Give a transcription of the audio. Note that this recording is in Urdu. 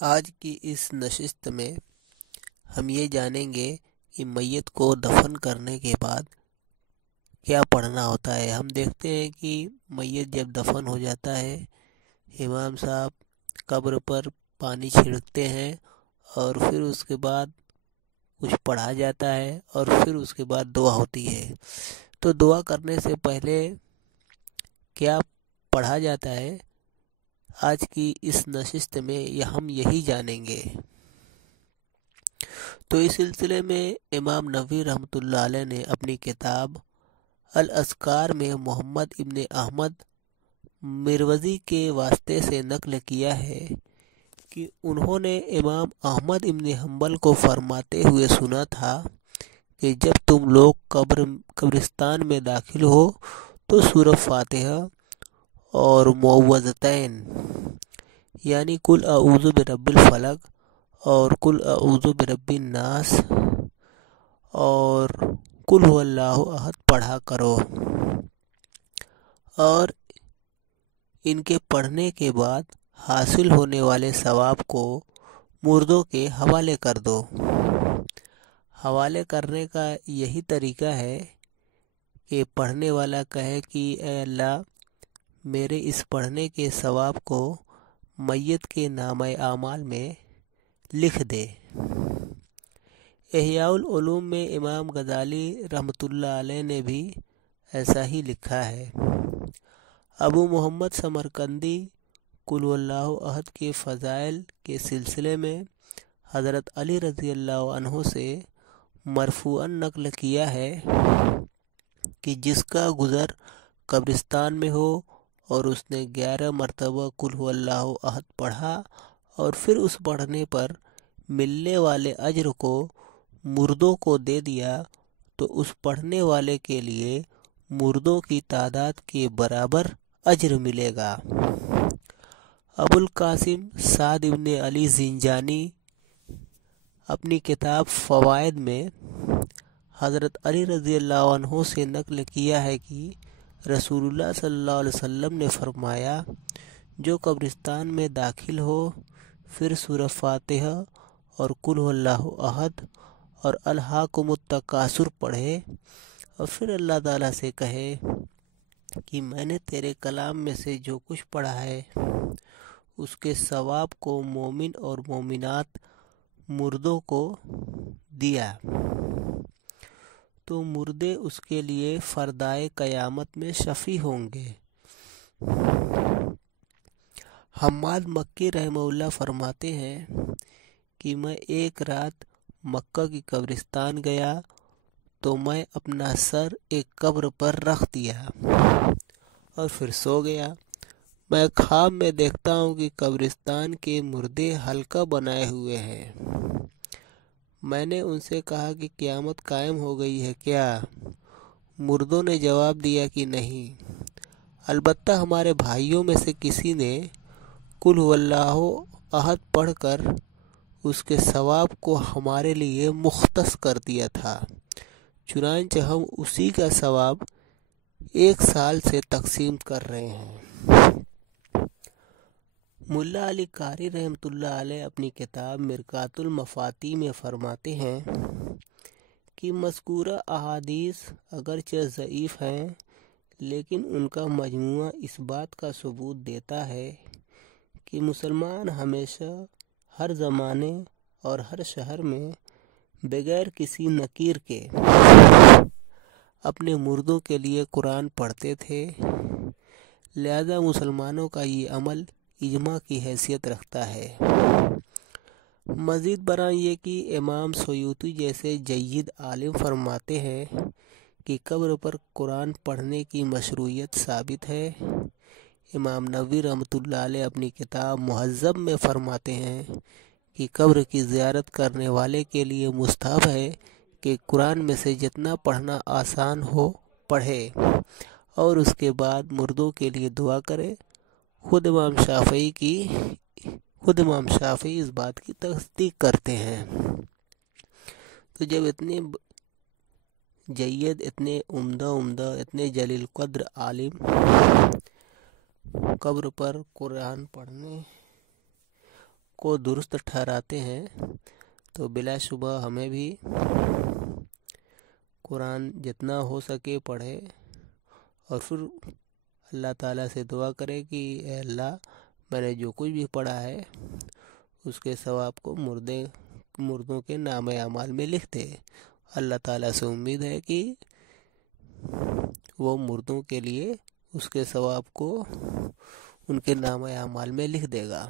آج کی اس نشست میں ہم یہ جانیں گے کہ میت کو دفن کرنے کے بعد کیا پڑھنا ہوتا ہے۔ ہم دیکھتے ہیں کہ میت جب دفن ہو جاتا ہے، امام صاحب قبر پر پانی چھڑکتے ہیں اور پھر اس کے بعد کچھ پڑھا جاتا ہے اور پھر اس کے بعد دعا ہوتی ہے۔ تو دعا کرنے سے پہلے کیا پڑھا جاتا ہے، آج کی اس نشست میں ہم یہی جانیں گے۔ تو اس سلسلے میں امام نووی رحمۃ اللہ علیہ نے اپنی کتاب الاذکار میں محمد ابن احمد مروزی کے واسطے سے نقل کیا ہے کہ انہوں نے امام احمد ابن حنبل کو فرماتے ہوئے سنا تھا کہ جب تم لوگ قبرستان میں داخل ہو تو سورہ فاتحہ اور معوذتین یعنی قل اعوذ برب الفلق اور قل اعوذ برب الناس اور قل هو اللہ احد پڑھا کرو، اور ان کے پڑھنے کے بعد حاصل ہونے والے ثواب کو مردوں کے حوالے کر دو۔ حوالے کرنے کا یہی طریقہ ہے کہ پڑھنے والا کہے کہ اے اللہ میرے اس پڑھنے کے ثواب کو میت کے نامہ اعمال میں لکھ دے۔ احیاء العلوم میں امام غزالی رحمۃ اللہ علیہ نے بھی ایسا ہی لکھا ہے۔ ابو محمد سمرقندی قل هو اللہ احد کے فضائل کے سلسلے میں حضرت علی رضی اللہ عنہ سے مرفوعاً نقل کیا ہے کہ جس کا گزر قبرستان میں ہو اور اس نے 11 مرتبہ قل هو اللہ احد پڑھا اور پھر اس پڑھنے پر ملنے والے اجر کو مردوں کو دے دیا تو اس پڑھنے والے کے لیے مردوں کی تعداد کے برابر اجر ملے گا۔ ابو القاسم سعد ابن علی زنجانی اپنی کتاب فوائد میں حضرت علی رضی اللہ عنہ سے نقل کیا ہے کہ رسول اللہ صلی اللہ علیہ وسلم نے فرمایا جو قبرستان میں داخل ہو پھر سورہ فاتحہ اور قل هو اللہ احد اور الہاکم التکاثر پڑھے اور پھر اللہ تعالیٰ سے کہے کہ میں نے تیرے کلام میں سے جو کچھ پڑھا ہے اس کے ثواب کو مومن اور مومنات مردوں کو دیا تو مردے اس کے لیے فردائے قیامت میں شفیع ہوں گے۔ حماد مکی رحمہ اللہ فرماتے ہیں کہ میں ایک رات مکہ کی قبرستان گیا تو میں اپنا سر ایک قبر پر رکھ دیا اور پھر سو گیا۔ میں خواب میں دیکھتا ہوں کہ قبرستان کے مردے حلقہ بنائے ہوئے ہیں۔ میں نے ان سے کہا کہ قیامت قائم ہو گئی ہے کیا؟ مردوں نے جواب دیا کہ نہیں، البتہ ہمارے بھائیوں میں سے کسی نے قل هو اللہ احد پڑھ کر اس کے ثواب کو ہمارے لیے مختص کر دیا تھا، چنانچہ ہم اسی کا ثواب 1 سال سے تقسیم کر رہے ہیں۔ ملا علی قاری رحمۃ اللہ علیہ اپنی کتاب مرقات المفاتیح میں فرماتے ہیں کہ مذکورہ احادیث اگرچہ ضعیف ہیں لیکن ان کا مجموعہ اس بات کا ثبوت دیتا ہے کہ مسلمان ہمیشہ ہر زمانے اور ہر شہر میں بغیر کسی نکیر کے اپنے مردوں کے لیے قرآن پڑھتے تھے، لہذا مسلمانوں کا یہ عمل اجماع کی حیثیت رکھتا ہے۔ مزید برآں یہ کہ امام سیوطی جیسے جید عالم فرماتے ہیں کہ قبر پر قرآن پڑھنے کی مشروعیت ثابت ہے۔ امام نووی رحمۃ اللہ علیہ اپنی کتاب مہذب میں فرماتے ہیں کہ قبر کی زیارت کرنے والے کے لیے مستحب ہے کہ قرآن میں سے جتنا پڑھنا آسان ہو پڑھے اور اس کے بعد مردوں کے لیے دعا کرے۔ خود امام شافعی اس بات کی تصدیق کرتے ہیں۔ تو جب اتنے جید، اتنے عمدہ، اتنے جلیل قدر عالم قبر پر قرآن پڑھنے کو درست ٹھہراتے ہیں تو بلا شبہ ہمیں بھی قرآن جتنا ہو سکے پڑھے اور پھر اللہ تعالیٰ سے دعا کرے کہ اے اللہ میں نے جو کچھ بھی پڑھا ہے اس کے ثواب کو مردوں کے نام اعمال میں لکھ دے۔ اللہ تعالیٰ سے امید ہے کہ وہ مردوں کے لیے اس کے ثواب کو ان کے نام اعمال میں لکھ دے گا۔